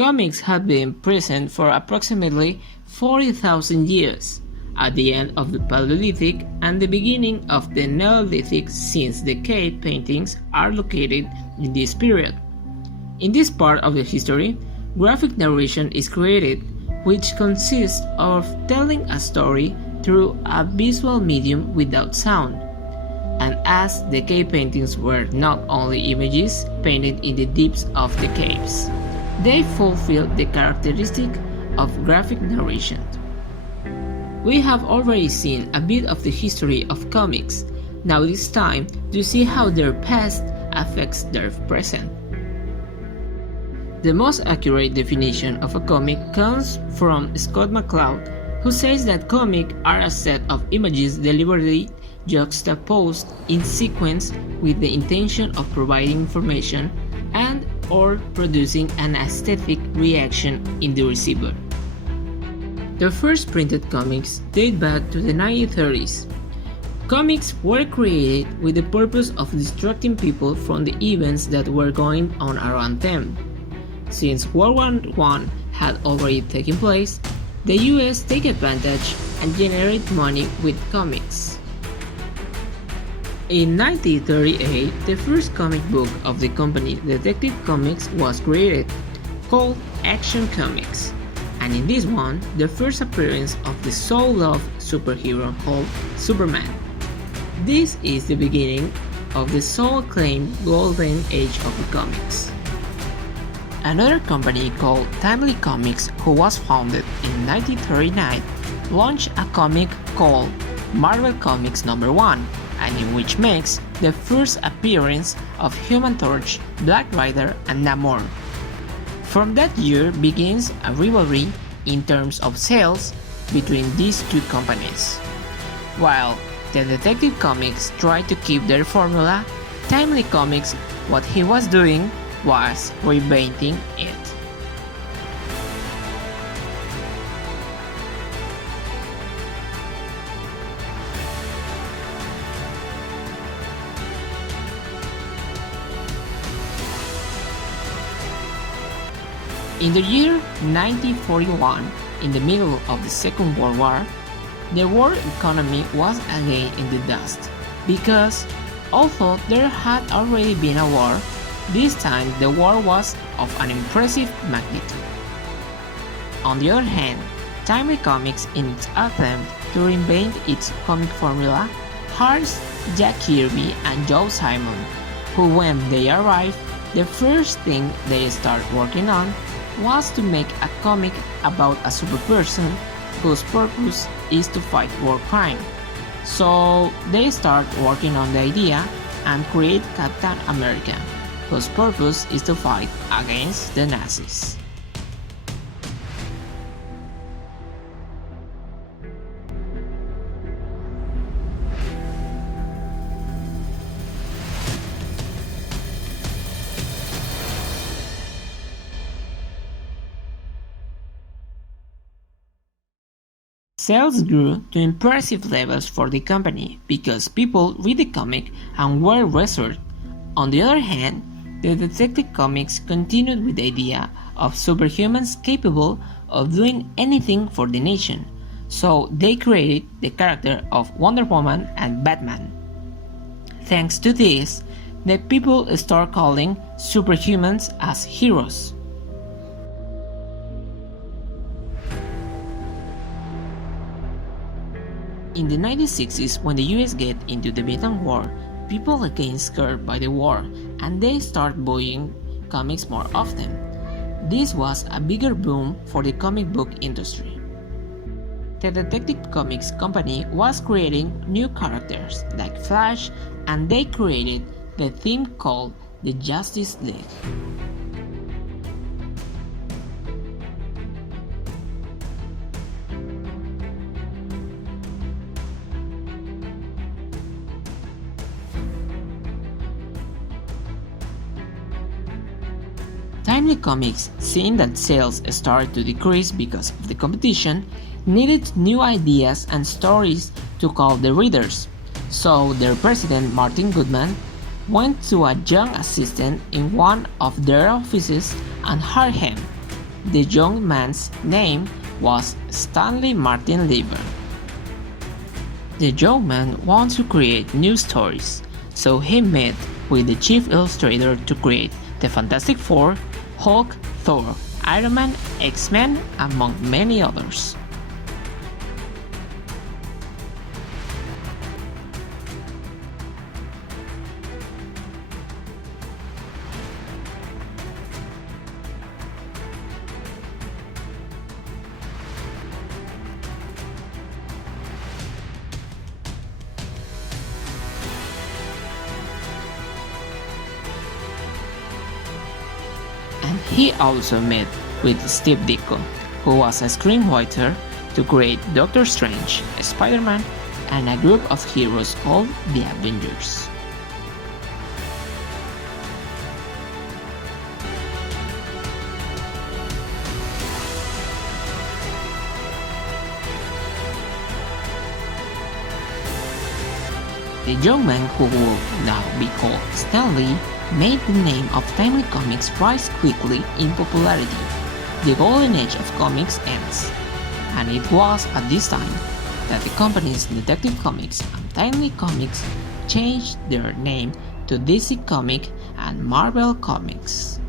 Comics have been present for approximately 40,000 years, at the end of the Paleolithic and the beginning of the Neolithic, since the cave paintings are located in this period. In this part of the history, graphic narration is created, which consists of telling a story through a visual medium without sound. And as the cave paintings were not only images painted in the depths of the caves, they fulfilled the characteristic of graphic narration. We have already seen a bit of the history of comics. Now it is time to see how their past affects their present. The most accurate definition of a comic comes from Scott McCloud, who says that comics are a set of images deliberately juxtaposed in sequence with the intention of providing information and or producing an aesthetic reaction in the receiver. The first printed comics date back to the 1930s. Comics were created with the purpose of distracting people from the events that were going on around them. Since World War I had already taken place, the US took advantage and generated money with comics. In 1938, the first comic book of the company Detective Comics was created, called Action Comics, and in this one, the first appearance of the so-loved superhero called Superman. This is the beginning of the so-acclaimed golden age of the comics. Another company called Timely Comics, who was founded in 1939, launched a comic called Marvel Comics No. 1, and in which makes the first appearance of Human Torch, Black Rider, and Namor. From that year begins a rivalry in terms of sales between these two companies. While the Detective Comics tried to keep their formula, Timely Comics, what he was doing was reinventing it. In the year 1941, in the middle of the Second World War, the world economy was again in the dust, because although there had already been a war, this time the war was of an impressive magnitude. On the other hand, Timely Comics, in its attempt to reinvent its comic formula, hires Jack Kirby and Joe Simon, who when they arrived, the first thing they start working on was to make a comic about a superperson whose purpose is to fight war crime. So they start working on the idea and create Captain America, whose purpose is to fight against the Nazis. Sales grew to impressive levels for the company because people read the comic and were reassured. On the other hand, the Detective Comics continued with the idea of superhumans capable of doing anything for the nation, so they created the character of Wonder Woman and Batman. Thanks to this, the people start calling superhumans as heroes. In the 1960s, when the US get into the Vietnam War, people again scared by the war and they start buying comics more often. This was a bigger boom for the comic book industry. The Detective Comics company was creating new characters like Flash, and they created the theme called the Justice League. Timely Comics, seeing that sales started to decrease because of the competition, needed new ideas and stories to call the readers. So their president, Martin Goodman, went to a young assistant in one of their offices and hired him. The young man's name was Stanley Martin Lieber. The young man wanted to create new stories, so he met with the chief illustrator to create the Fantastic Four, Hulk, Thor, Iron Man, X-Men, among many others. And he also met with Steve Ditko, who was a screenwriter, to create Doctor Strange, Spider-Man, and a group of heroes called the Avengers. The young man who would now be called Stan Lee made the name of Timely Comics rise quickly in popularity. The golden age of comics ends, and it was at this time that the companies Detective Comics and Timely Comics changed their name to DC Comics and Marvel Comics.